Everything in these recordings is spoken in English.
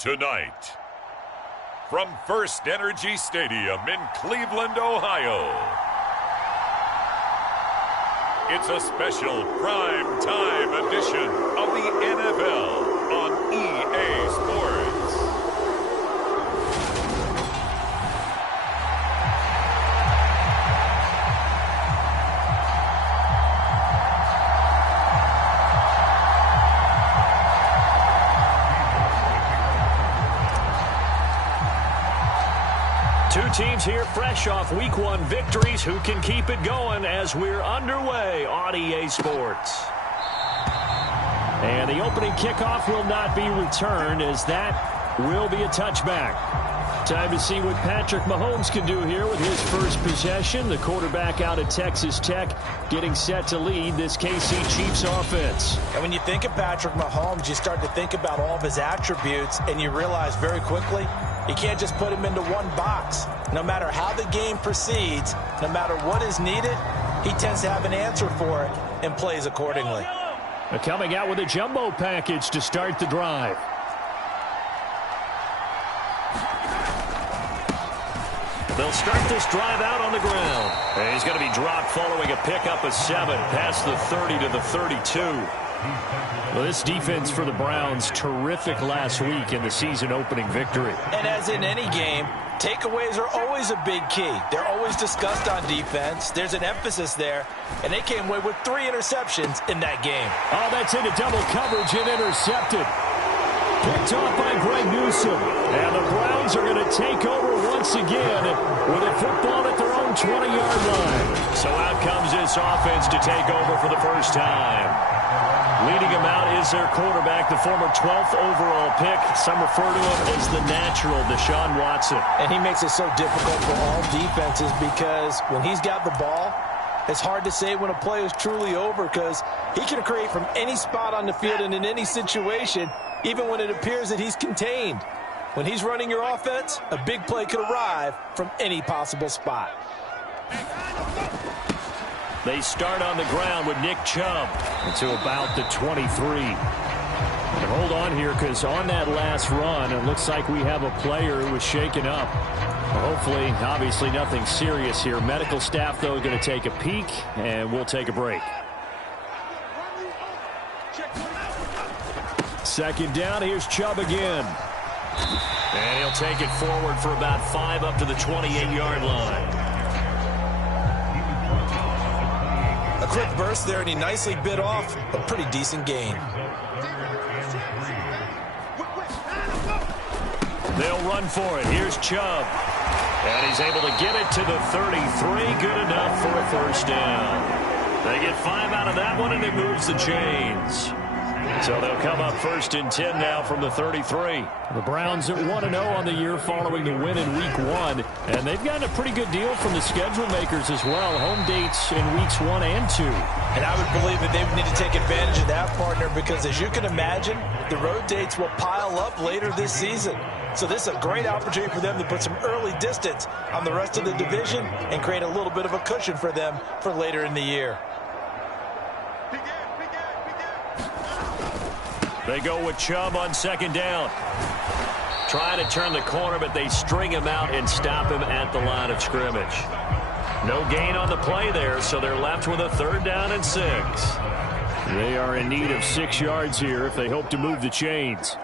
Tonight, from First Energy Stadium in Cleveland, Ohio, it's a special prime time edition of the NFL on EA Sports. Two teams here fresh off Week 1 victories. Who can keep it going as we're underway on EA Sports? And the opening kickoff will not be returned, as that will be a touchback. Time to see what Patrick Mahomes can do here with his first possession. The quarterback out of Texas Tech getting set to lead this KC Chiefs offense. And when you think of Patrick Mahomes, you start to think about all of his attributes, and you realize very quickly you can't just put him into one box. No matter how the game proceeds, no matter what is needed, he tends to have an answer for it and plays accordingly. They're coming out with a jumbo package to start the drive. They'll start this drive out on the ground. And he's going to be dropped following a pickup of 7 past the 30 to the 32. Well, this defense for the Browns, terrific last week in the season-opening victory. And as in any game, takeaways are always a big key. They're always discussed on defense. There's an emphasis there, and they came away with 3 interceptions in that game. Oh, that's into double coverage and intercepted. Picked off by Greg Newsome. And the Browns are going to take over once again with a football at their own 20-yard line. So out comes this offense to take over for the first time. Leading him out is their quarterback, the former 12th overall pick. Some refer to him as the natural, Deshaun Watson. And he makes it so difficult for all defenses because when he's got the ball, it's hard to say when a play is truly over because he can create from any spot on the field and in any situation, even when it appears that he's contained. When he's running your offense, a big play could arrive from any possible spot. They start on the ground with Nick Chubb to about the 23. And hold on here because on that last run, it looks like we have a player who was shaken up. Hopefully, obviously nothing serious here. Medical staff, though, going to take a peek, and we'll take a break. Second down, here's Chubb again. And he'll take it forward for about 5 up to the 28-yard line. A quick burst there, and he nicely bit off a pretty decent gain. They'll run for it. Here's Chubb. And he's able to get it to the 33. Good enough for a first down. They get 5 out of that one, and it moves the chains. So they'll come up first and 10 now from the 33. The Browns are 1-0 on the year following the win in Week 1. And they've gotten a pretty good deal from the schedule makers as well. Home dates in Weeks 1 and 2. And I would believe that they would need to take advantage of that, partner, because as you can imagine, the road dates will pile up later this season. So this is a great opportunity for them to put some early distance on the rest of the division and create a little bit of a cushion for them for later in the year. They go with Chubb on second down. Trying to turn the corner, but they string him out and stop him at the line of scrimmage. No gain on the play there, so they're left with a 3rd down and 6. They are in need of 6 yards here if they hope to move the chains.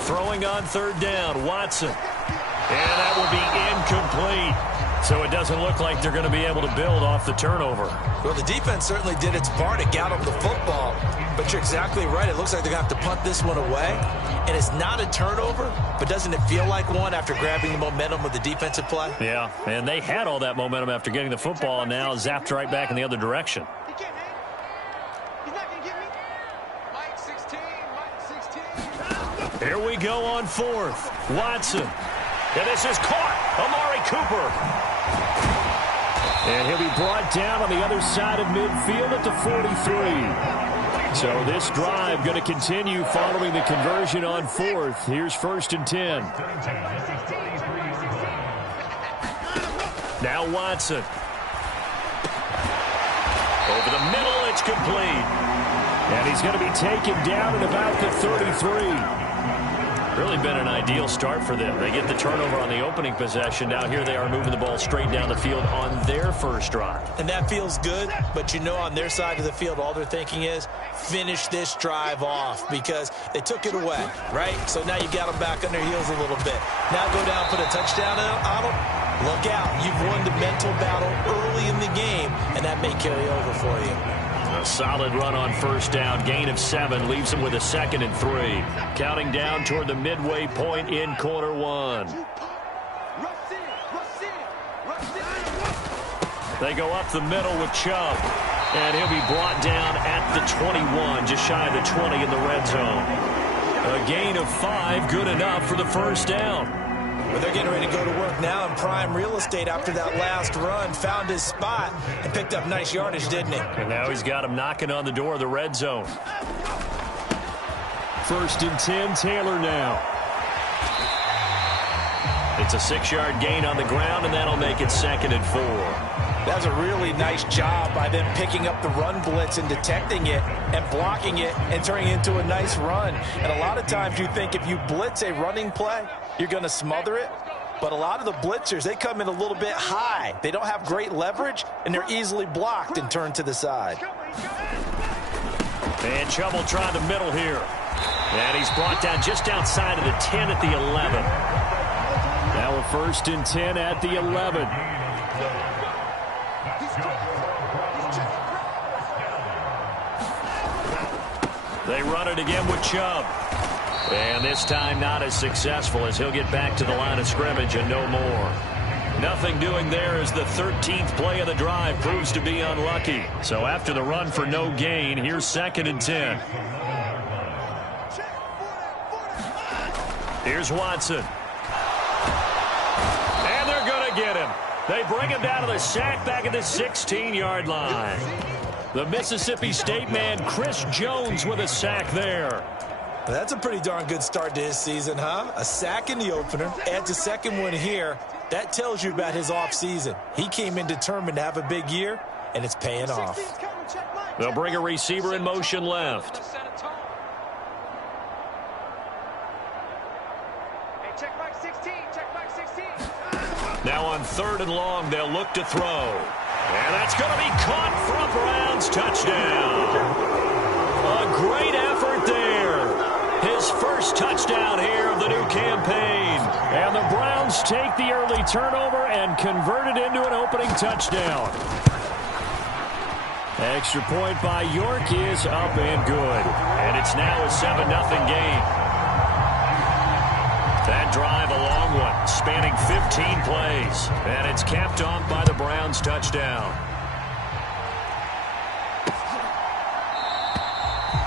Throwing on 3rd down, Watson. And that will be incomplete. So it doesn't look like they're going to be able to build off the turnover. Well, the defense certainly did its part to get them the football. But you're exactly right. It looks like they're going to have to punt this one away. And it's not a turnover, but doesn't it feel like one after grabbing the momentum with the defensive play? Yeah, and they had all that momentum after getting the football, and now zapped right back in the other direction. Here we go on 4th. Watson. And this is caught. Amari Cooper. And he'll be brought down on the other side of midfield at the 43. So this drive going to continue following the conversion on 4th. Here's 1st and 10. Now Watson. Over the middle, it's complete. And he's going to be taken down at about the 33. Really been an ideal start for them. They get the turnover on the opening possession. Now here they are moving the ball straight down the field on their first drive. And that feels good, but you know on their side of the field, all they're thinking is finish this drive off because they took it away, right? So now you got them back on their heels a little bit. Now go down, put a touchdown on them. Look out. You've won the mental battle early in the game, and that may carry over for you. A solid run on first down. Gain of 7 leaves him with a 2nd and 3. Counting down toward the midway point in quarter 1. They go up the middle with Chubb. And he'll be brought down at the 21, just shy of the 20 in the red zone. A gain of 5, good enough for the first down. Well, they're getting ready to go to work now in prime real estate after that last run. Found his spot and picked up nice yardage, didn't he? And now he's got him knocking on the door of the red zone. 1st and 10, Taylor now. It's a 6-yard gain on the ground, and that'll make it 2nd and 4. That's a really nice job by them picking up the run blitz and detecting it and blocking it and turning it into a nice run. And a lot of times you think if you blitz a running play, you're going to smother it. But a lot of the blitzers, they come in a little bit high. They don't have great leverage, and they're easily blocked and turned to the side. And Chubb will try the middle here. And he's brought down just outside of the 10 at the 11. Now a 1st and 10 at the 11. They run it again with Chubb. And this time not as successful as he'll get back to the line of scrimmage and no more. Nothing doing there as the 13th play of the drive proves to be unlucky. So after the run for no gain, here's 2nd and 10. Here's Watson. And they're going to get him. They bring him down to the sack back at the 16-yard line. The Mississippi State man, Chris Jones, with a sack there. That's a pretty darn good start to his season, huh? A sack in the opener, adds a second one here. That tells you about his offseason. He came in determined to have a big year, and it's paying off. They'll bring a receiver in motion left. Now on 3rd and long, they'll look to throw. And that's going to be caught for a Browns touchdown. A great effort there. His first touchdown here of the new campaign. And the Browns take the early turnover and convert it into an opening touchdown. Extra point by York is up and good. And it's now a 7-0 game. That drive, a long one, spanning 15 plays. And it's capped off by the Browns touchdown.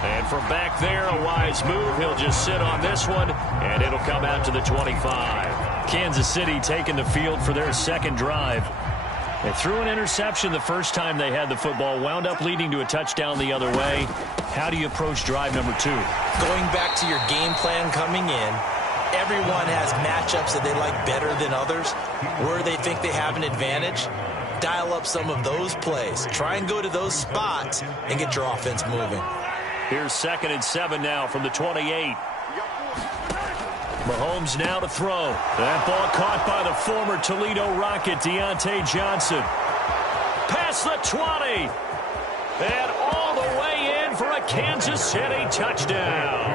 And from back there, a wise move. He'll just sit on this one, and it'll come out to the 25. Kansas City taking the field for their 2nd drive. They threw an interception the first time they had the football, wound up leading to a touchdown the other way. How do you approach drive number 2? Going back to your game plan coming in, everyone has matchups that they like better than others, where they think they have an advantage. Dial up some of those plays. Try and go to those spots and get your offense moving. Here's 2nd and 7 now from the 28. Mahomes now to throw. That ball caught by the former Toledo Rocket, Deontay Johnson. Past the 20. And all the way in for a Kansas City touchdown.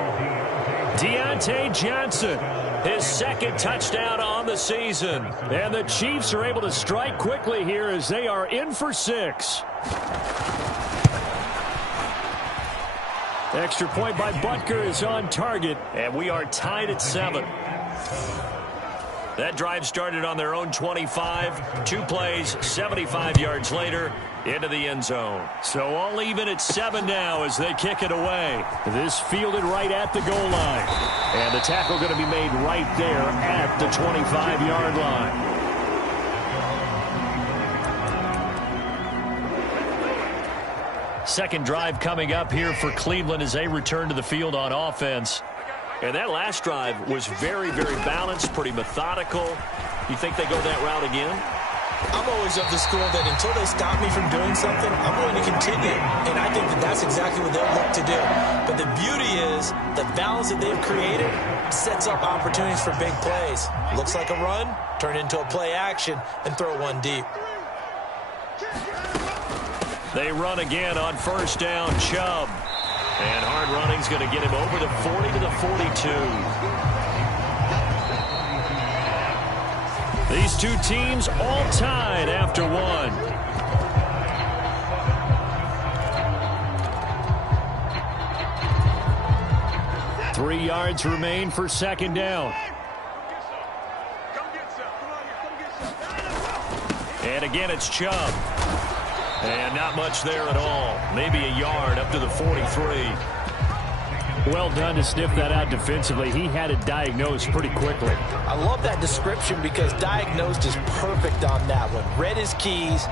Deontay Johnson, his 2nd touchdown on the season. And the Chiefs are able to strike quickly here as they are in for 6. Extra point by Butker is on target, and we are tied at 7. That drive started on their own 25. 2 plays, 75 yards later, into the end zone. So all even at 7 now as they kick it away. This fielded right at the goal line. And the tackle going to be made right there at the 25-yard line. Second drive coming up here for Cleveland as they return to the field on offense. And that last drive was very, very balanced, pretty methodical. You think they go that route again? I'm always of the school that until they stop me from doing something, I'm going to continue. And I think that that's exactly what they'll look to do. But the beauty is the balance that they've created sets up opportunities for big plays. Looks like a run, turn into a play action, and throw one deep. They run again on first down, Chubb. And hard running's going to get him over the 40 to the 42. These two teams all tied after one. Three yards remain for second down. And again, it's Chubb. And not much there at all. Maybe a yard up to the 43. Well done to sniff that out defensively. He had it diagnosed pretty quickly. I love that description because diagnosed is perfect on that one. Read his keys,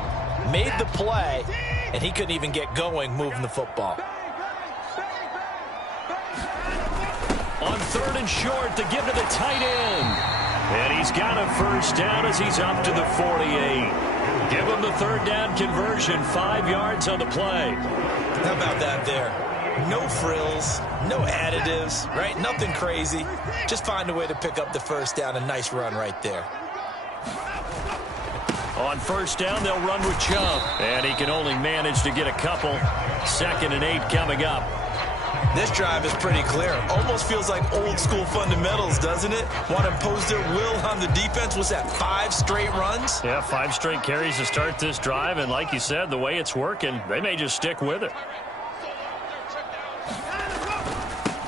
made the play, and he couldn't even get going moving the football. On third and short, to give to the tight end. And he's got a first down as he's up to the 48. Give him the third down conversion, 5 yards on the play. How about that there? No frills, no additives, right? Nothing crazy. Just find a way to pick up the first down. A nice run right there. On first down, they'll run with Chubb. And he can only manage to get a couple. 2nd and 8 coming up. This drive is pretty clear. Almost feels like old school fundamentals, doesn't it? Want to impose their will on the defense. Was that 5 straight runs? Yeah, 5 straight carries to start this drive. And like you said, the way it's working, they may just stick with it.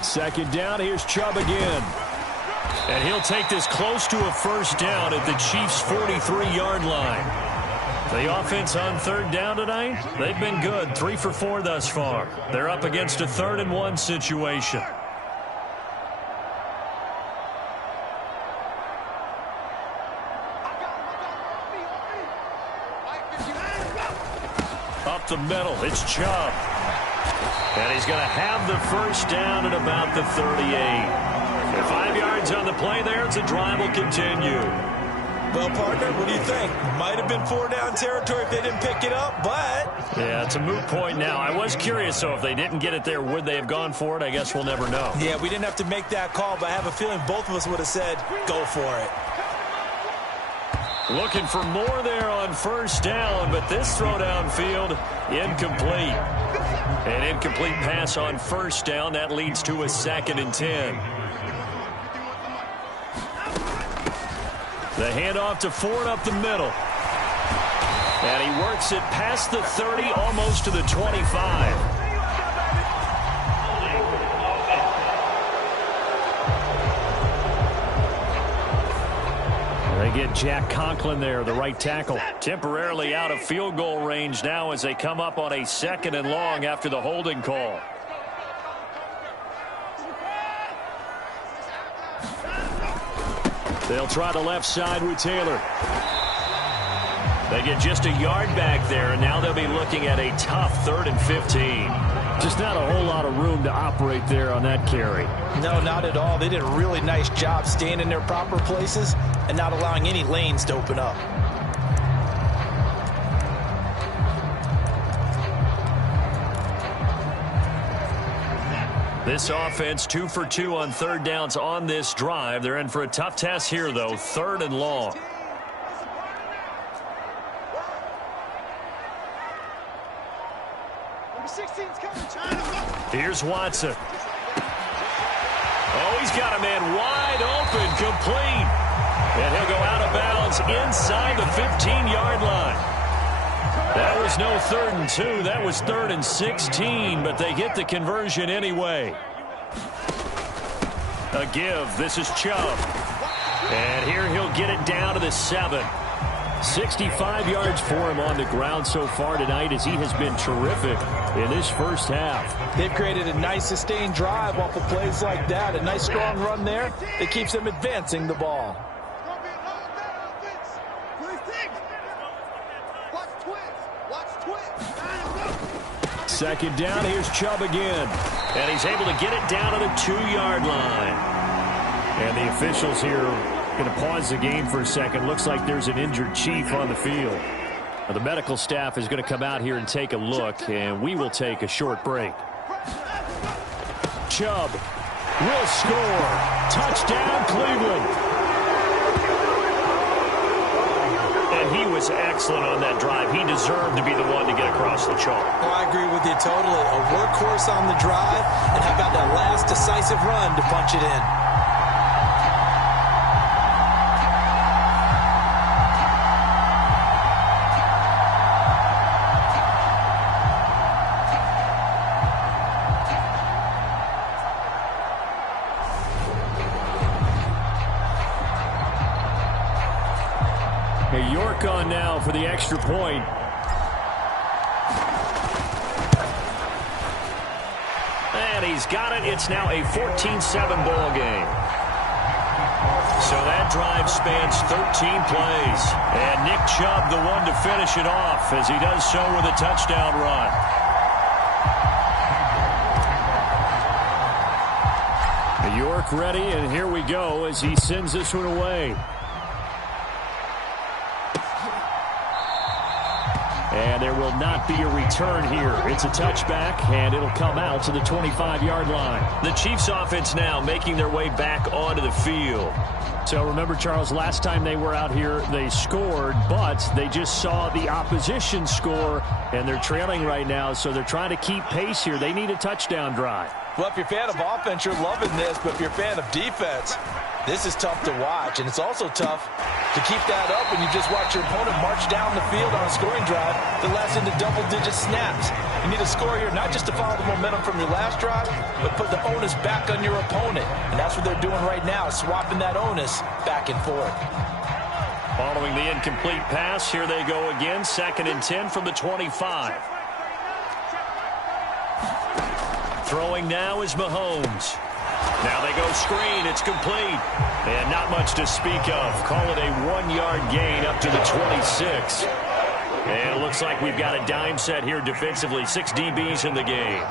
Second down, here's Chubb again. And he'll take this close to a first down at the Chiefs' 43-yard line. The offense on third down tonight, they've been good. 3 for 4 thus far. They're up against a 3rd and 1 situation. Up the middle, it's Chubb. And he's going to have the first down at about the 38. And 5 yards on the play there as the drive will continue. Well, partner, what do you think? Might have been 4-down territory if they didn't pick it up, but... Yeah, it's a moot point now. I was curious, so if they didn't get it there, would they have gone for it? I guess we'll never know. Yeah, we didn't have to make that call, but I have a feeling both of us would have said, go for it. Looking for more there on first down, but this throw downfield, incomplete. An incomplete pass on first down. That leads to a 2nd and 10. The handoff to Ford up the middle. And he works it past the 30, almost to the 25. They get Jack Conklin there, the right tackle. Temporarily out of field goal range now as they come up on a 2nd and long after the holding call. They'll try the left side with Taylor. They get just a yard back there, and now they'll be looking at a tough 3rd and 15. Just not a whole lot of room to operate there on that carry. No, not at all. They did a really nice job staying in their proper places and not allowing any lanes to open up. This offense 2 for 2 on third downs on this drive. They're in for a tough test here, though. 3rd and long. Here's Watson. Oh, he's got a man wide open, complete. And he'll go out of bounds inside the 15-yard line. That was no 3rd and 2. That was 3rd and 16, but they get the conversion anyway. A give. This is Chubb. And here he'll get it down to the 7. 65 yards for him on the ground so far tonight as he has been terrific in this first half. They've created a nice sustained drive off of plays like that. A nice strong run there that keeps them advancing the ball. Second down, here's Chubb again. And he's able to get it down to the 2-yard line. And the officials here Going to pause the game for a second. Looks like there's an injured Chief on the field. Now, the medical staff is going to come out here and take a look, and we will take a short break. Chubb will score. Touchdown, Cleveland. And he was excellent on that drive. He deserved to be the one to get across the chalk. Oh, I agree with you totally. A workhorse on the drive, and how about that last decisive run to punch it in? York on now for the extra point. And he's got it. It's now a 14-7 ball game. So that drive spans 13 plays. And Nick Chubb, the one to finish it off, as he does so with a touchdown run. York ready, and here we go as he sends this one away. And there will not be a return here. It's a touchback, and it'll come out to the 25-yard line. The Chiefs offense now making their way back onto the field. So remember, Charles, last time they were out here, they scored, but they just saw the opposition score, and they're trailing right now, so they're trying to keep pace here. They need a touchdown drive. Well, if you're a fan of offense, you're loving this, but if you're a fan of defense, this is tough to watch, and it's also tough to keep that up when you just watch your opponent march down the field on a scoring drive that lasts into double-digit snaps. You need a score here not just to follow the momentum from your last drive, but put the onus back on your opponent. And that's what they're doing right now, swapping that onus back and forth. Following the incomplete pass, here they go again, 2nd and 10 from the 25. Throwing now is Mahomes. Now they go screen. It's complete. And not much to speak of. Call it a 1-yard gain up to the 26. And it looks like we've got a dime set here defensively. 6 DBs in the game.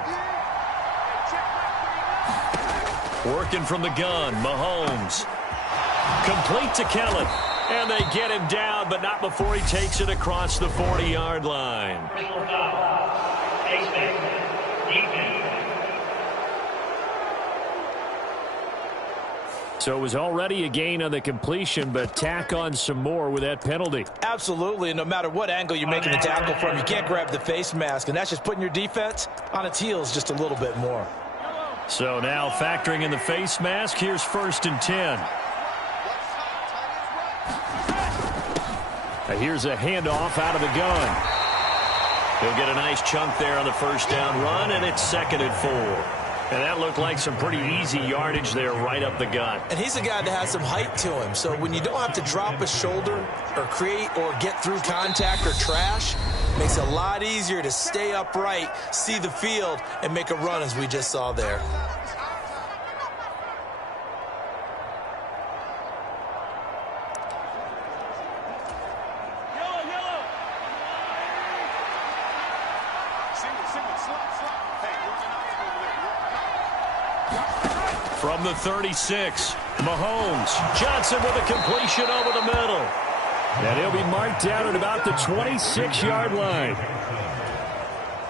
Working from the gun. Mahomes. Complete to Kellen. And they get him down, but not before he takes it across the 40-yard line. So it was already a gain on the completion, but tack on some more with that penalty. Absolutely, and no matter what angle you're making the tackle from, you can't grab the face mask, and that's just putting your defense on its heels just a little bit more. So now factoring in the face mask, here's 1st and 10. Now here's a handoff out of the gun. He'll get a nice chunk there on the 1st down run, and it's 2nd and 4. And that looked like some pretty easy yardage there right up the gut. And he's a guy that has some height to him. So when you don't have to drop a shoulder or create or get through contact or trash, makes it a lot easier to stay upright, see the field, and make a run as we just saw there. From the 36, Mahomes. Johnson with a completion over the middle. And he'll be marked down at about the 26-yard line.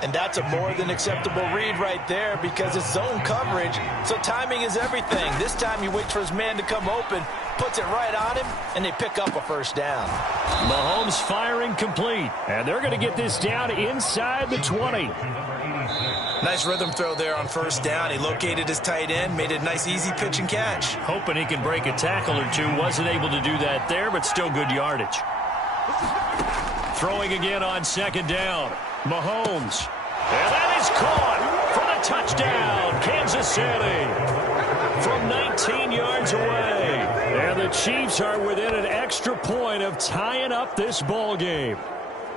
And that's a more than acceptable read right there because it's zone coverage, so timing is everything. This time he waits for his man to come open, puts it right on him, and they pick up a 1st down. Mahomes firing complete, and they're going to get this down inside the 20. Nice rhythm throw there on 1st down. He located his tight end, made a nice easy pitch and catch. Hoping he can break a tackle or two. Wasn't able to do that there, but still good yardage. Throwing again on 2nd down. Mahomes. And that is caught for the touchdown. Kansas City from 19 yards away. And the Chiefs are within an extra point of tying up this ball game.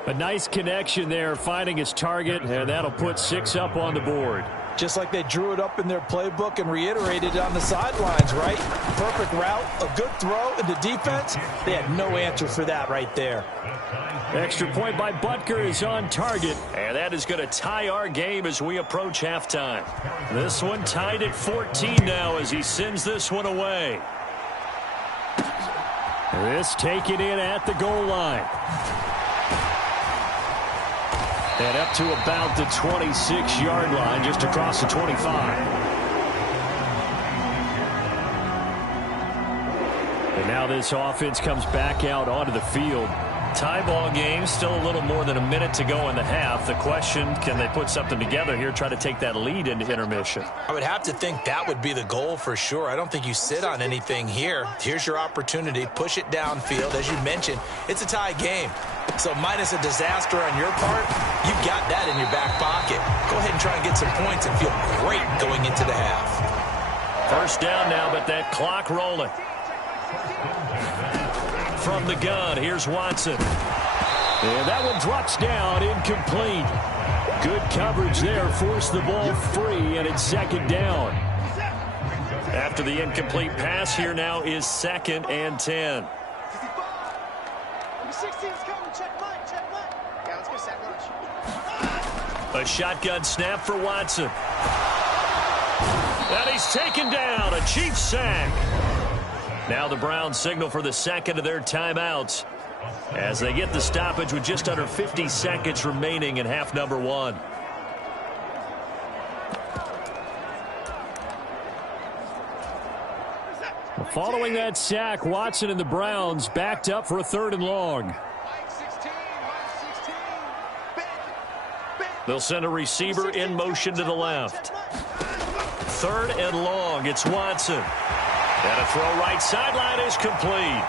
A nice connection there, finding his target, and that'll put 6 up on the board. Just like they drew it up in their playbook and reiterated it on the sidelines, right? Perfect route, a good throw, and the defense, they had no answer for that right there. Extra point by Butker is on target, and that is going to tie our game as we approach halftime. This one tied at 14 now as he sends this one away. This taken in at the goal line. And up to about the 26-yard line, just across the 25. And now this offense comes back out onto the field. Tie ball game, still a little more than a minute to go in the half. The question, can they put something together here, try to take that lead into intermission? I would have to think that would be the goal for sure. I don't think you sit on anything here. Here's your opportunity. Push it downfield. As you mentioned, it's a tie game. So minus a disaster on your part, you've got that in your back pocket. Go ahead and try and get some points and feel great going into the half. First down now, but that clock rolling. From the gun, here's Watson. And that one drops down, incomplete. Good coverage there, forced the ball free, and it's second down. After the incomplete pass, here now is 2nd and 10. A shotgun snap for Watson. And he's taken down, a Chiefs sack. Now the Browns signal for the second of their timeouts as they get the stoppage with just under 50 seconds remaining in half number 1. Following that sack, Watson and the Browns backed up for a 3rd and long. They'll send a receiver in motion to the left. 3rd and long, it's Watson. And a throw right sideline is complete.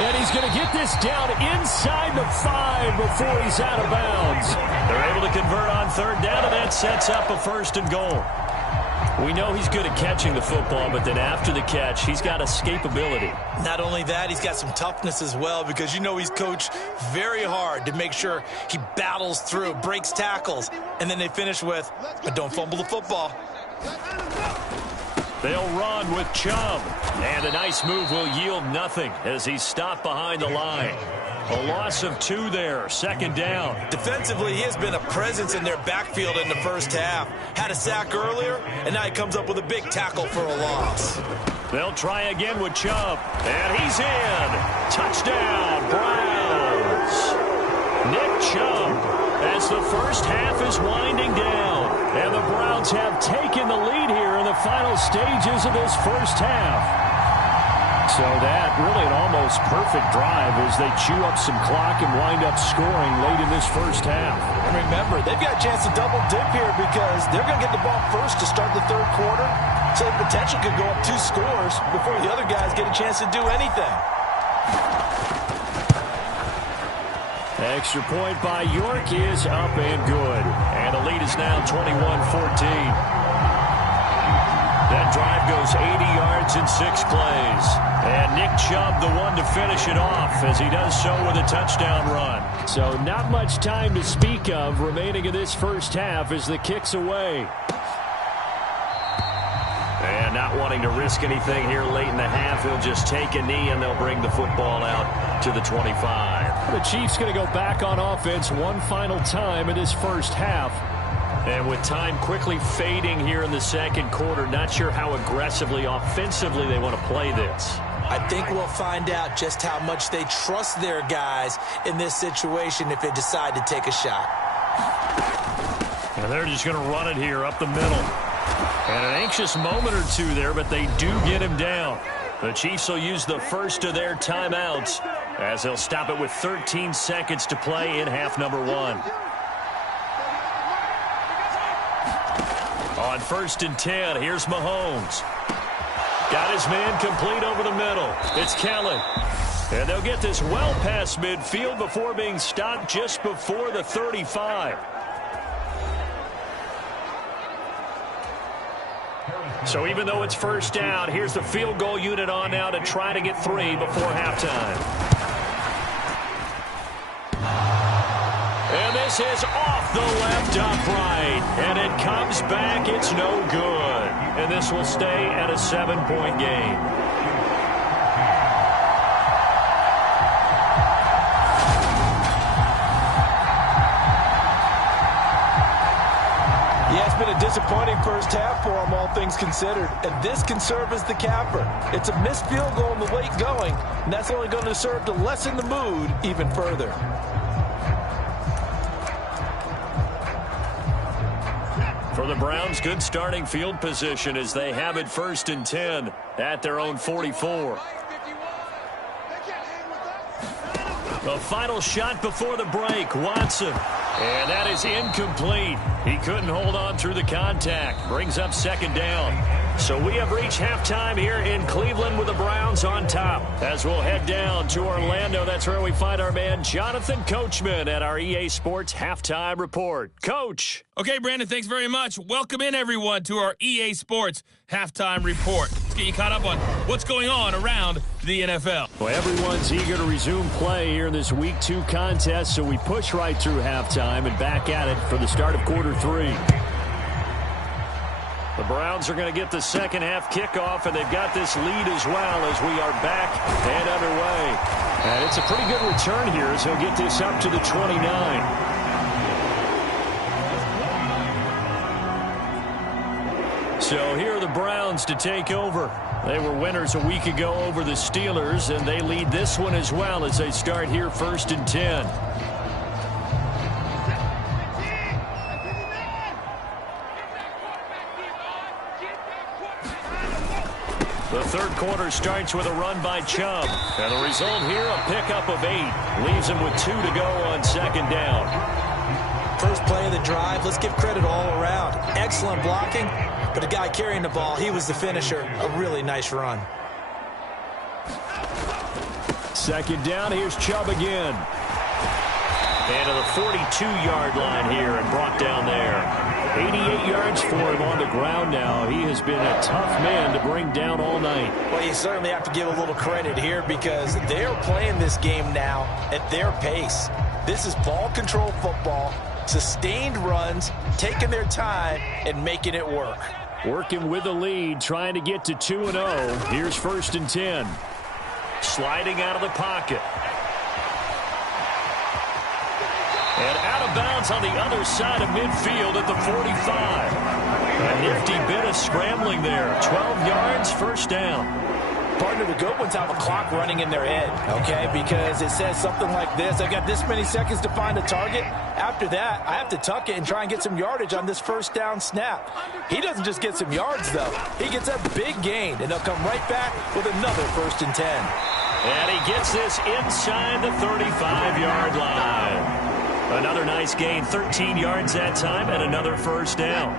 And he's going to get this down inside the 5 before he's out of bounds. They're able to convert on 3rd down, and that sets up a 1st and goal. We know he's good at catching the football, but then after the catch, he's got escapability. Not only that, he's got some toughness as well, because you know he's coached very hard to make sure he battles through, breaks tackles, and then they finish with, but don't fumble the football. They'll run with Chubb. And a nice move will yield nothing as he's stopped behind the line. A loss of 2 there, 2nd down. Defensively, he has been a presence in their backfield in the first half. Had a sack earlier, and now he comes up with a big tackle for a loss. They'll try again with Chubb. And he's in. Touchdown, Browns. Nick Chubb as the first half is winding down. And the Browns have taken the lead here in the final stages of this first half. So that really an almost perfect drive as they chew up some clock and wind up scoring late in this first half. And remember, they've got a chance to double dip here because they're going to get the ball first to start the 3rd quarter. So the potential could go up 2 scores before the other guys get a chance to do anything. Extra point by York is up and good. And the lead is now 21-14. That drive goes 80 yards in 6 plays. And Nick Chubb, the one to finish it off, as he does so with a touchdown run. So not much time to speak of remaining in this first half as the kick's away. And not wanting to risk anything here late in the half, he'll just take a knee and they'll bring the football out to the 25. The Chiefs going to go back on offense one final time in this first half. And with time quickly fading here in the 2nd quarter, not sure how aggressively, offensively they want to play this. I think we'll find out just how much they trust their guys in this situation if they decide to take a shot. And they're just going to run it here up the middle. And an anxious moment or 2 there, but they do get him down. The Chiefs will use the first of their timeouts as they'll stop it with 13 seconds to play in half number 1. On 1st and 10, here's Mahomes. Got his man complete over the middle. It's Kelly. And they'll get this well past midfield before being stopped just before the 35. So even though it's first down, here's the field goal unit on now to try to get 3 before halftime. And this is off the left upright. And it comes back. It's no good. And this will stay at a 7-point game. Yeah, it's been a disappointing first half for them, all things considered. And this can serve as the capper. It's a missed field goal in the late going, and that's only going to serve to lessen the mood even further. For the Browns, good starting field position as they have it 1st and 10 at their own 44. The final shot before the break, Watson. And that is incomplete. He couldn't hold on through the contact. Brings up 2nd down. So we have reached halftime here in Cleveland with the Browns on top. As we'll head down to Orlando, that's where we find our man Jonathan Coachman at our EA Sports Halftime Report. Coach. Okay, Brandon, thanks very much. Welcome in, everyone, to our EA Sports Halftime Report. Let's get you caught up on what's going on around the NFL. Well, everyone's eager to resume play here in this Week 2 contest, so we push right through halftime and back at it for the start of quarter 3. The Browns are going to get the second half kickoff, and they've got this lead as well as we are back and underway. And it's a pretty good return here as he'll get this up to the 29. So here are the Browns to take over. They were winners a week ago over the Steelers, and they lead this one as well as they start here 1st and 10. The third quarter starts with a run by Chubb. And the result here, a pickup of 8. Leaves him with 2 to go on 2nd down. First play of the drive, let's give credit all around. Excellent blocking, but the guy carrying the ball, he was the finisher. A really nice run. 2nd down, here's Chubb again. And to the 42-yard line here and brought down there. 88 yards for him on the ground now. He has been a tough man to bring down all night. Well, you certainly have to give a little credit here because they're playing this game now at their pace. This is ball control football, sustained runs, taking their time and making it work. Working with the lead, trying to get to 2-0. Here's 1st and 10. Sliding out of the pocket. And out of bounds on the other side of midfield at the 45. A nifty bit of scrambling there. 12 yards, 1st down. Partner, the good ones have a clock running in their head, okay? Because it says something like this. I've got this many seconds to find a target. After that, I have to tuck it and try and get some yardage on this 1st down snap. He doesn't just get some yards, though. He gets a big gain, and they'll come right back with another 1st and 10. And he gets this inside the 35-yard line. Another nice gain, 13 yards that time, and another 1st down.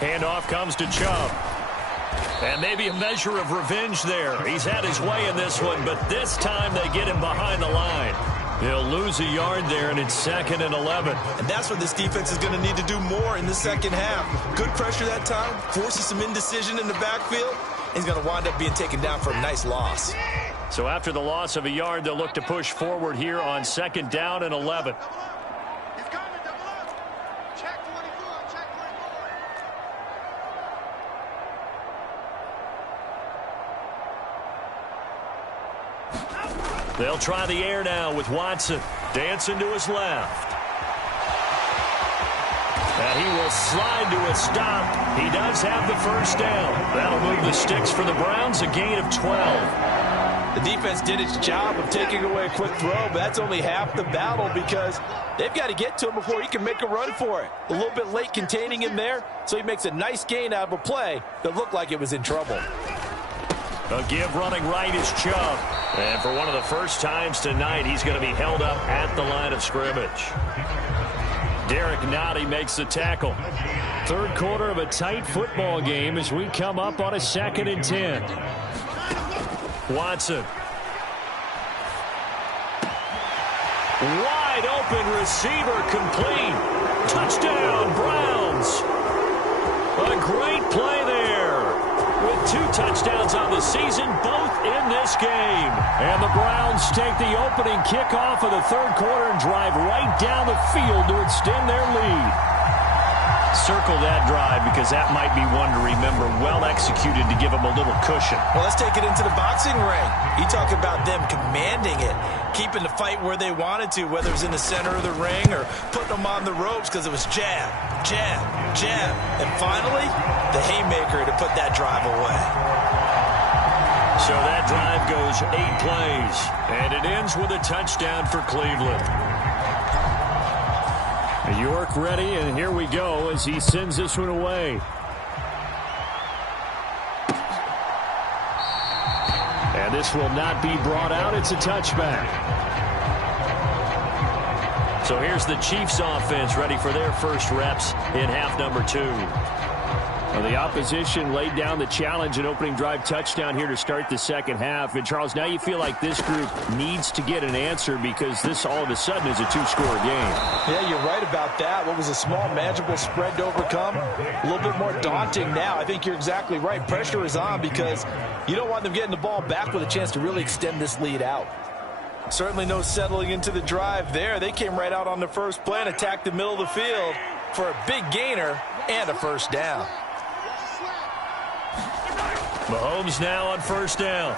Handoff comes to Chubb. And maybe a measure of revenge there. He's had his way in this one, but this time they get him behind the line. He'll lose a yard there, and it's 2nd and 11. And that's what this defense is going to need to do more in the second half. Good pressure that time, forces some indecision in the backfield. He's going to wind up being taken down for a nice loss. So after the loss of a yard, they'll look to push forward here on 2nd down and 11. They'll try the air now with Watson dancing to his left. And he will slide to a stop. He does have the 1st down. That'll move the sticks for the Browns, a gain of 12. The defense did its job of taking away a quick throw, but that's only half the battle because they've got to get to him before he can make a run for it. A little bit late containing him there, so he makes a nice gain out of a play that looked like it was in trouble. A give running right is Chubb. And for one of the first times tonight, he's going to be held up at the line of scrimmage. Derek Nottie makes the tackle. Third quarter of a tight football game as we come up on a 2nd and 10. Watson. Wide open receiver complete. Touchdown, Browns. A great play there. With 2 touchdowns on the season, both in this game. And the Browns take the opening kickoff of the third quarter and drive right down the field to extend their lead. Circle that drive because that might be one to remember. Well executed to give them a little cushion. Well, let's take it into the boxing ring. You talk about them commanding it, keeping the fight where they wanted to, whether it was in the center of the ring or putting them on the ropes because it was jab, jab, jab. And finally, the haymaker to put that drive away. So that drive goes 8 plays, and it ends with a touchdown for Cleveland. York ready, and here we go as he sends this one away. And this will not be brought out. It's a touchback. So here's the Chiefs offense ready for their first reps in half number 2. Well, the opposition laid down the challenge, an opening drive touchdown here to start the second half. And, Charles, now you feel like this group needs to get an answer because this all of a sudden is a 2-score game. Yeah, you're right about that. What was a small, manageable spread to overcome, a little bit more daunting now. I think you're exactly right. Pressure is on because you don't want them getting the ball back with a chance to really extend this lead out. Certainly no settling into the drive there. They came right out on the first play and attacked the middle of the field for a big gainer and a first down. Mahomes now on first down.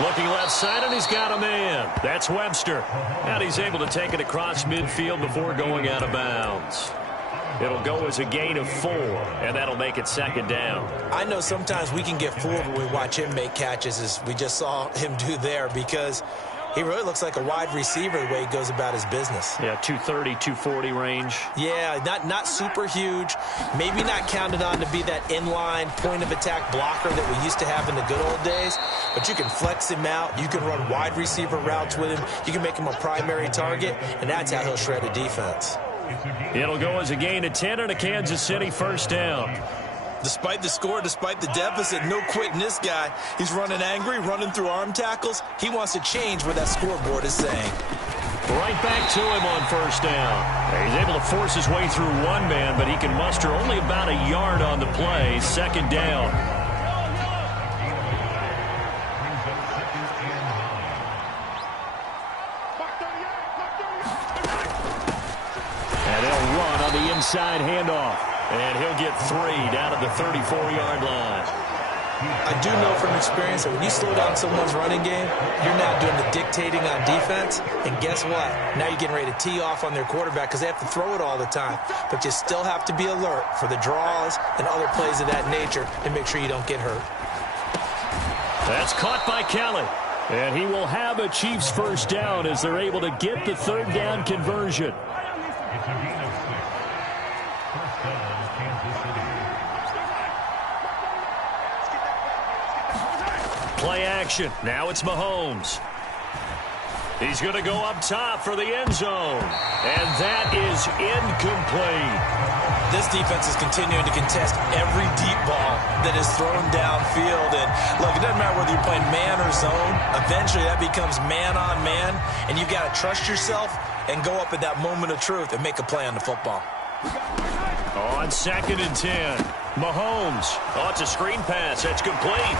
Looking left side, and he's got a man. That's Webster. And he's able to take it across midfield before going out of bounds. It'll go as a gain of 4, and that'll make it second down. I know sometimes we can get fooled when we watch him make catches, as we just saw him do there, because he really looks like a wide receiver the way he goes about his business. Yeah, 230, 240 range. Yeah, not super huge. Maybe not counted on to be that inline point-of-attack blocker that we used to have in the good old days. But you can flex him out. You can run wide receiver routes with him. You can make him a primary target, and that's how he'll shred a defense. It'll go as a gain of 10 and a Kansas City first down. Despite the score, despite the deficit, no quitting this guy. He's running angry, running through arm tackles. He wants to change what that scoreboard is saying. Right back to him on first down. He's able to force his way through one man, but he can muster only about a yard on the play. Second down. And they'll run on the inside handoff. And he'll get 3 down at the 34-yard line. I do know from experience that when you slow down someone's running game, you're now doing the dictating on defense. And guess what? Now you're getting ready to tee off on their quarterback because they have to throw it all the time. But you still have to be alert for the draws and other plays of that nature to make sure you don't get hurt. That's caught by Kelly. And he will have a Chiefs first down as they're able to get the third down conversion. Play action. Now it's Mahomes. He's going to go up top for the end zone. And that is incomplete. This defense is continuing to contest every deep ball that is thrown downfield. And, look, it doesn't matter whether you're playing man or zone. Eventually, that becomes man on man. And you've got to trust yourself and go up at that moment of truth and make a play on the football. On 2nd and 10. Mahomes. Oh, it's a screen pass. That's complete.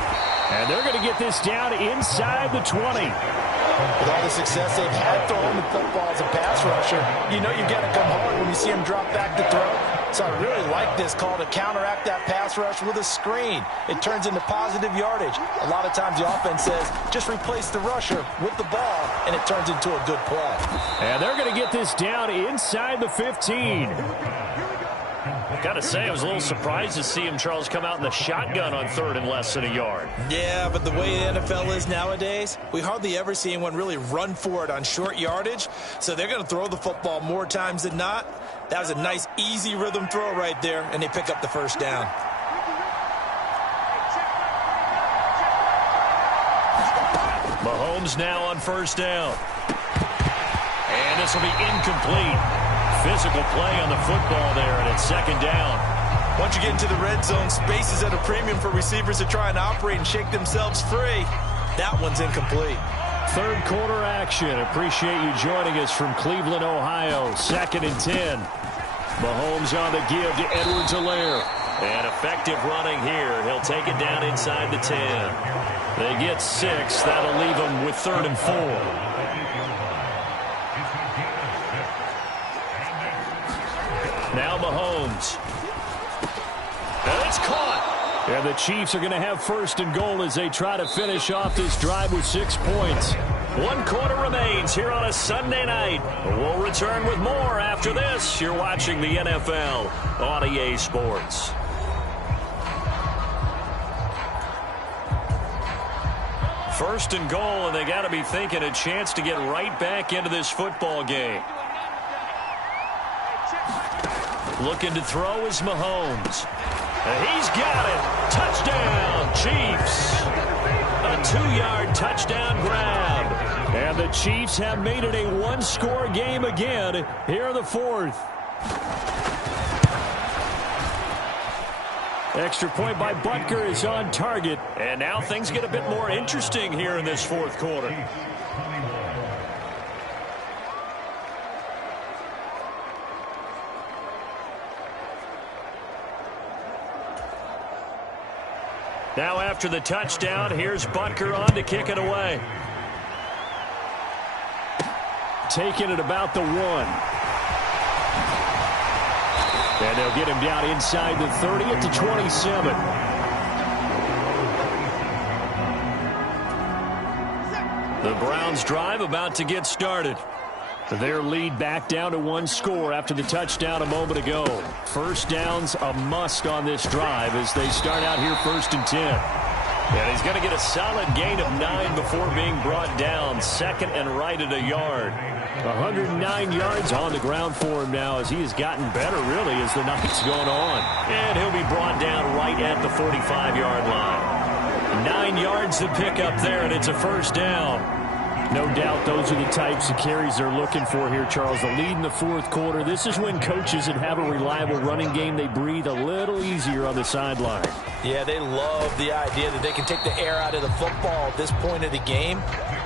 And they're going to get this down inside the 20. With all the success they've had throwing the football as a pass rusher, you know you've got to come hard when you see him drop back to throw. So I really like this call to counteract that pass rush with a screen. It turns into positive yardage. A lot of times the offense says, just replace the rusher with the ball, and it turns into a good play. And they're going to get this down inside the 15. Got to say, I was a little surprised to see him, Charles, come out in the shotgun on 3rd and less than a yard. Yeah, but the way the NFL is nowadays, we hardly ever see anyone really run for it on short yardage. So they're going to throw the football more times than not. That was a nice, easy rhythm throw right there, and they pick up the first down. Mahomes now on first down. And this will be incomplete. Physical play on the football there, and it's second down. Once you get into the red zone, space is at a premium for receivers to try and operate and shake themselves free. That one's incomplete. Third quarter action. Appreciate you joining us from Cleveland, Ohio. 2nd and 10. Mahomes on the give to Edwards-Helaire. And effective running here. He'll take it down inside the 10. They get 6. That'll leave them with 3rd and 4. Now Mahomes. And it's caught. And the Chiefs are going to have first and goal as they try to finish off this drive with 6 points. 1 quarter remains here on a Sunday night. We'll return with more after this. You're watching the NFL on EA Sports. First and goal, and they got to be thinking a chance to get right back into this football game. Looking to throw is Mahomes. And he's got it. Touchdown, Chiefs. A 2-yard touchdown grab. And the Chiefs have made it a one-score game again here in the fourth. Extra point by Butker is on target. And now things get a bit more interesting here in this fourth quarter. Now after the touchdown, here's Butker on to kick it away. Taking it about the 1. And they'll get him down inside the 30 at the 27. The Browns drive about to get started. Their lead back down to 1 score after the touchdown a moment ago. First down's a must on this drive as they start out here 1st and 10. And he's going to get a solid gain of 9 before being brought down. Second and right at a yard. 109 yards on the ground for him now as he has gotten better, really, as the night's going on. And he'll be brought down right at the 45-yard line. 9 yards to pick up there, and it's a first down. No doubt those are the types of carries they're looking for here, Charles. The lead in the fourth quarter. This is when coaches that have a reliable running game, they breathe a little easier on the sideline. Yeah, they love the idea that they can take the air out of the football at this point of the game.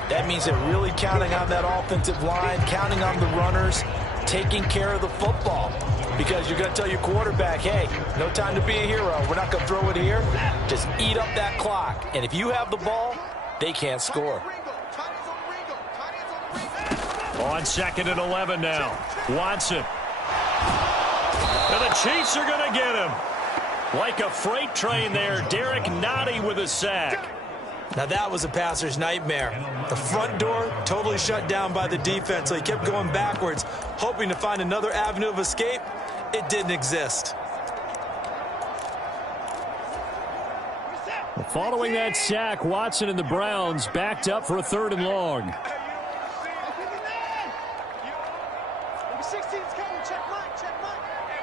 That means they're really counting on that offensive line, counting on the runners, taking care of the football. Because you're going to tell your quarterback, hey, no time to be a hero. We're not going to throw it here. Just eat up that clock. And if you have the ball, they can't score. On 2nd and 11 now. Watson. And the Chiefs are going to get him. Like a freight train there. Derek Nottie with a sack. Now that was a passer's nightmare. The front door totally shut down by the defense, so he kept going backwards, hoping to find another avenue of escape. It didn't exist. Following that sack, Watson and the Browns backed up for a 3rd and long.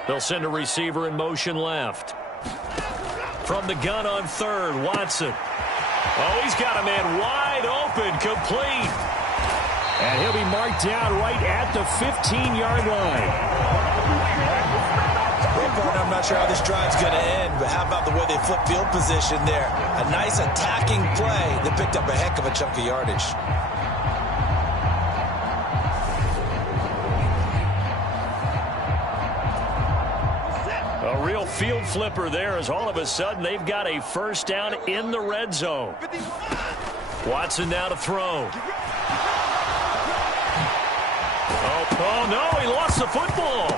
They'll send a receiver in motion left. From the gun on 3rd, Watson. Oh, he's got a man wide open, complete. And he'll be marked down right at the 15-yard line. I'm not sure how this drive's going to end, but how about the way they flip field position there? A nice attacking play that picked up a heck of a chunk of yardage. A real field flipper there as all of a sudden they've got a first down in the red zone. Watson now to throw. Oh no, he lost the football.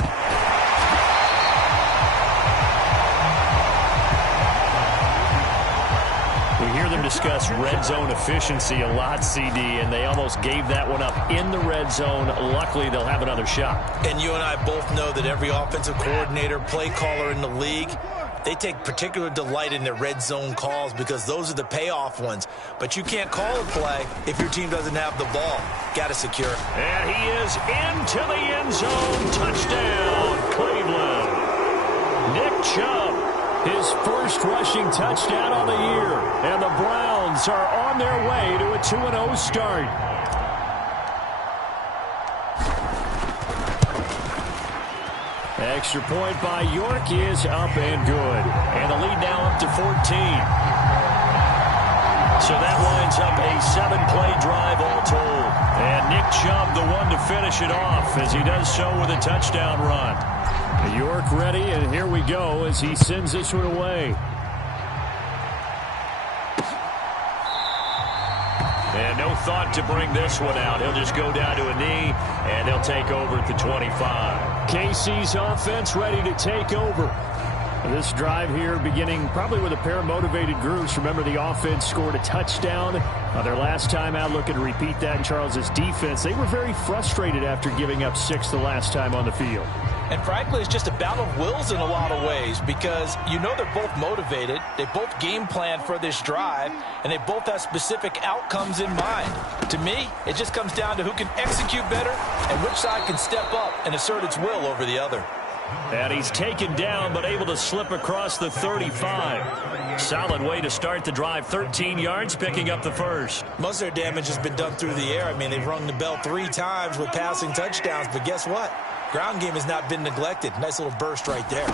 We hear them discuss red zone efficiency a lot, CD, and they almost gave that one up in the red zone. Luckily, they'll have another shot. And you and I both know that every offensive coordinator, play caller in the league, they take particular delight in their red zone calls because those are the payoff ones. But you can't call a play if your team doesn't have the ball. Got to secure it. And he is into the end zone. Touchdown, Cleveland. Nick Chubb. His first rushing touchdown on the year. And the Browns are on their way to a 2-0 start. Extra point by York is up and good. And the lead now up to 14. So that winds up a 7-play drive all told. And Nick Chubb, the one to finish it off as he does so with a touchdown run. York ready, and here we go as he sends this one away. And no thought to bring this one out. He'll just go down to a knee, and they'll take over at the 25. KC's offense ready to take over. This drive here beginning probably with a pair of motivated groups. Remember, the offense scored a touchdown their last time out. Looking to repeat that in Charles's defense. They were very frustrated after giving up 6 the last time on the field. And frankly, it's just a battle of wills in a lot of ways because you know they're both motivated. They both game plan for this drive, and they both have specific outcomes in mind. To me, it just comes down to who can execute better and which side can step up and assert its will over the other. And he's taken down but able to slip across the 35. Solid way to start the drive. 13 yards, picking up the first. Most of their damage has been done through the air. I mean, they've rung the bell 3 times with passing touchdowns, but guess what? Ground game has not been neglected. Nice little burst right there.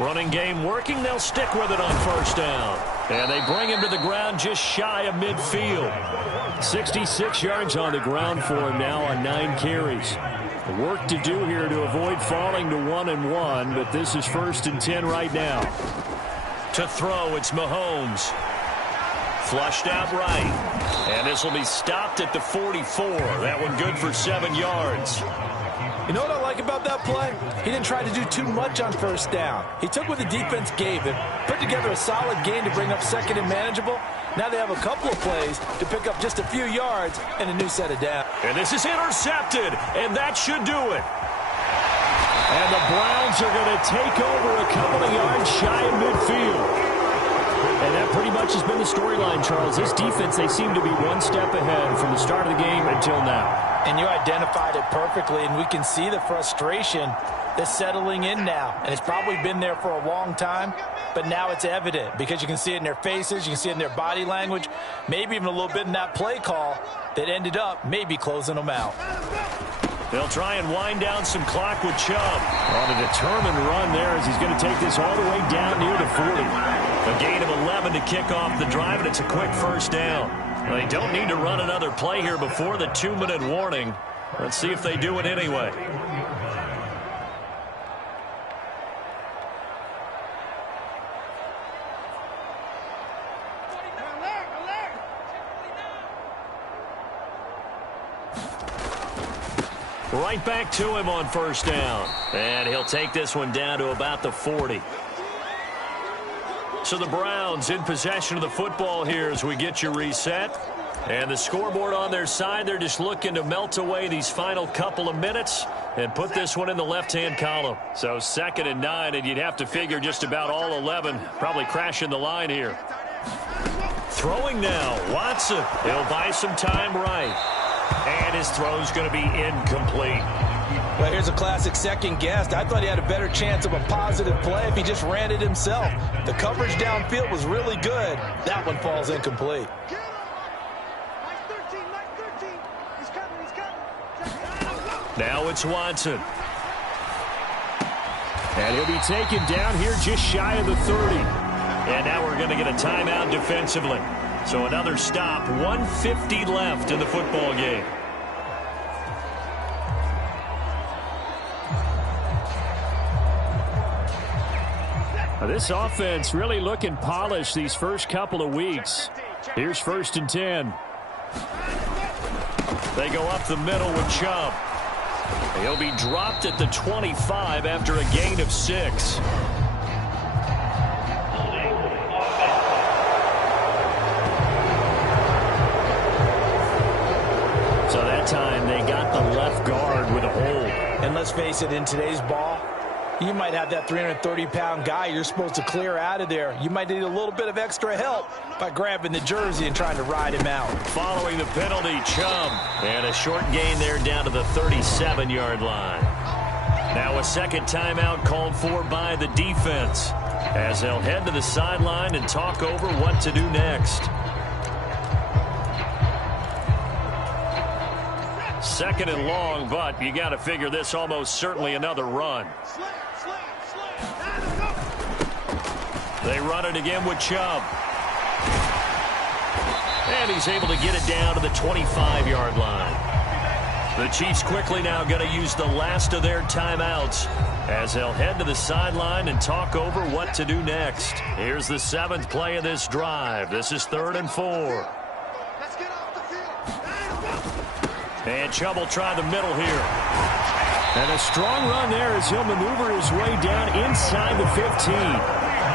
Running game working. They'll stick with it on first down. And they bring him to the ground just shy of midfield. 66 yards on the ground for him now on 9 carries. Work to do here to avoid falling to 1-1, but this is 1st and 10 right now. To throw, it's Mahomes. Flushed out right. And this will be stopped at the 44. That one good for 7 yards. You know what I like about that play? He didn't try to do too much on first down. He took what the defense gave him, put together a solid gain to bring up 2nd and manageable. Now they have a couple of plays to pick up just a few yards and a new set of downs. And this is intercepted, and that should do it. And the Browns are going to take over a couple of yards shy of midfield. And that pretty much has been the storyline, Charles. This defense, they seem to be one step ahead from the start of the game until now. And you identified it perfectly, and we can see the frustration that's settling in now. And it's probably been there for a long time, but now it's evident because you can see it in their faces, you can see it in their body language, maybe even a little bit in that play call that ended up maybe closing them out. They'll try and wind down some clock with Chubb. On a determined run there as he's going to take this all the way down near the 40. A gain of 11 to kick off the drive, and it's a quick first down. Well, they don't need to run another play here before the 2-minute warning. Let's see if they do it anyway. Right back to him on first down. And he'll take this one down to about the 40. So the Browns in possession of the football here as we get you reset. And the scoreboard on their side, they're just looking to melt away these final couple of minutes and put this one in the left-hand column. So 2nd and 9, and you'd have to figure just about all 11 probably crashing the line here. Throwing now, Watson. He'll buy some time right. And his throw's going to be incomplete. Well, here's a classic second guess. I thought he had a better chance of a positive play if he just ran it himself. The coverage downfield was really good. That one falls incomplete. Now it's Watson. And he'll be taken down here just shy of the 30. And now we're going to get a timeout defensively. So another stop, 1:50 left in the football game. Now this offense really looking polished these first couple of weeks. Here's 1st and 10. They go up the middle with Chubb. He'll be dropped at the 25 after a gain of 6. So that time they got the left guard with a hold. And let's face it, in today's ball, you might have that 330-pound guy you're supposed to clear out of there. You might need a little bit of extra help by grabbing the jersey and trying to ride him out. Following the penalty, Chubb. And a short gain there down to the 37-yard line. Now a second timeout called for by the defense as they'll head to the sideline and talk over what to do next. 2nd and long, but you got to figure this almost certainly another run. They run it again with Chubb. And he's able to get it down to the 25-yard line. The Chiefs quickly now going to use the last of their timeouts as they'll head to the sideline and talk over what to do next. Here's the 7th play of this drive. This is 3rd and 4. And Chubb will try the middle here. And a strong run there as he'll maneuver his way down inside the 15.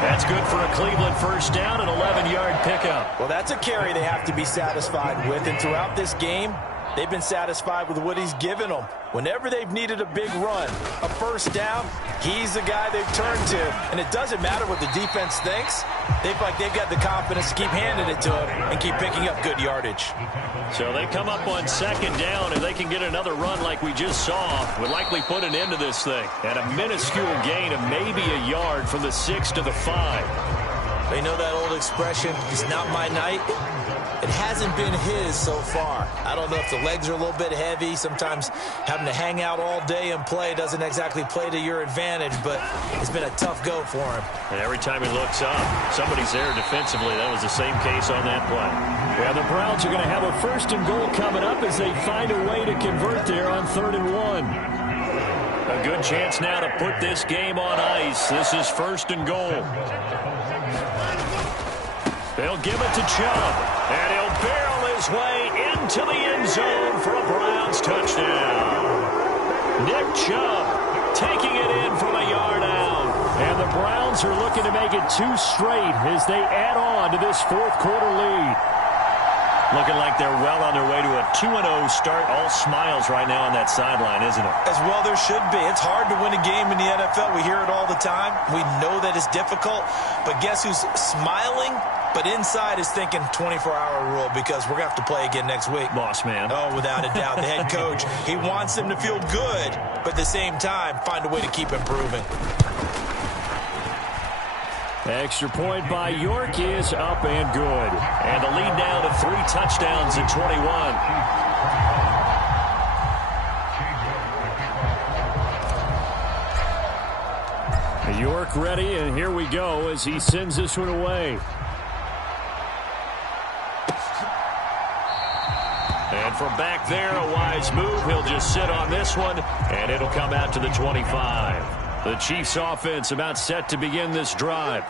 That's good for a Cleveland first down, an 11-yard pickup. Well, that's a carry they have to be satisfied with. And throughout this game, they've been satisfied with what he's given them. Whenever they've needed a big run, a first down, he's the guy they've turned to. And it doesn't matter what the defense thinks. They feel like they've got the confidence to keep handing it to him and keep picking up good yardage. So they come up on second down, and they can get another run like we just saw. Would likely put an end to this thing. And a minuscule gain of maybe a yard from the 6 to the 5. They know that old expression, it's not my night. It hasn't been his so far. I don't know if the legs are a little bit heavy. Sometimes having to hang out all day and play doesn't exactly play to your advantage, but it's been a tough go for him. And every time he looks up, somebody's there defensively. That was the same case on that play. Well, the Browns are going to have a 1st and goal coming up as they find a way to convert there on 3rd and 1. A good chance now to put this game on ice. This is 1st and goal. They'll give it to Chubb, and he'll barrel his way into the end zone for a Browns touchdown. Nick Chubb taking it in from a yard out. And the Browns are looking to make it 2 straight as they add on to this 4th quarter lead. Looking like they're well on their way to a 2-0 start. All smiles right now on that sideline, isn't it? As well there should be. It's hard to win a game in the NFL. We hear it all the time. We know that it's difficult. But guess who's smiling? But inside is thinking 24-hour rule because we're going to have to play again next week. Boss man. Oh, without a doubt. The head coach, he wants them to feel good, but at the same time, find a way to keep improving. Extra point by York is up and good. And the lead now to 3 touchdowns at 21. York ready, and here we go as he sends this one away. And from back there, a wise move. He'll just sit on this one, and it'll come out to the 25. The Chiefs offense about set to begin this drive.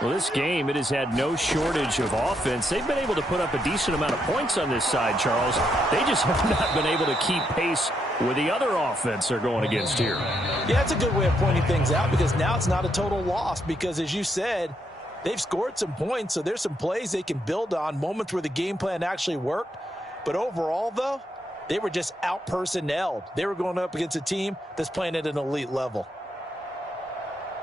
Well, this game, it has had no shortage of offense. They've been able to put up a decent amount of points on this side, Charles. They just have not been able to keep pace with the other offense they're going against here. Yeah, that's a good way of pointing things out because now it's not a total loss because, as you said, they've scored some points, so there's some plays they can build on, moments where the game plan actually worked. But overall, though, they were just out-personnelled. They were going up against a team that's playing at an elite level.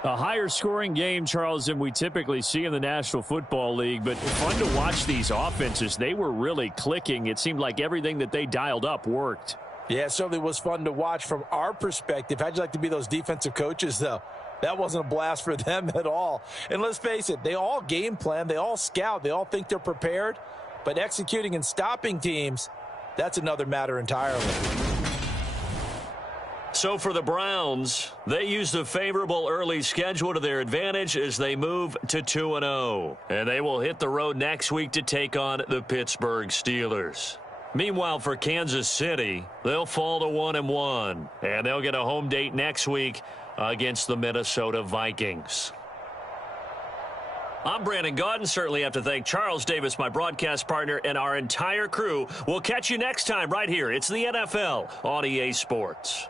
A higher scoring game, Charles, than we typically see in the National Football League, but fun to watch these offenses. They were really clicking. It seemed like everything that they dialed up worked. Yeah, it certainly was fun to watch from our perspective. How'd you like to be those defensive coaches, though? That wasn't a blast for them at all. And let's face it, they all game plan, they all scout, they all think they're prepared, but executing and stopping teams, that's another matter entirely. So for the Browns, they use the favorable early schedule to their advantage as they move to 2-0. And they will hit the road next week to take on the Pittsburgh Steelers. Meanwhile, for Kansas City, they'll fall to 1-1. And they'll get a home date next week against the Minnesota Vikings. I'm Brandon Gaudin. Certainly have to thank Charles Davis, my broadcast partner, and our entire crew. We'll catch you next time right here. It's the NFL on EA Sports.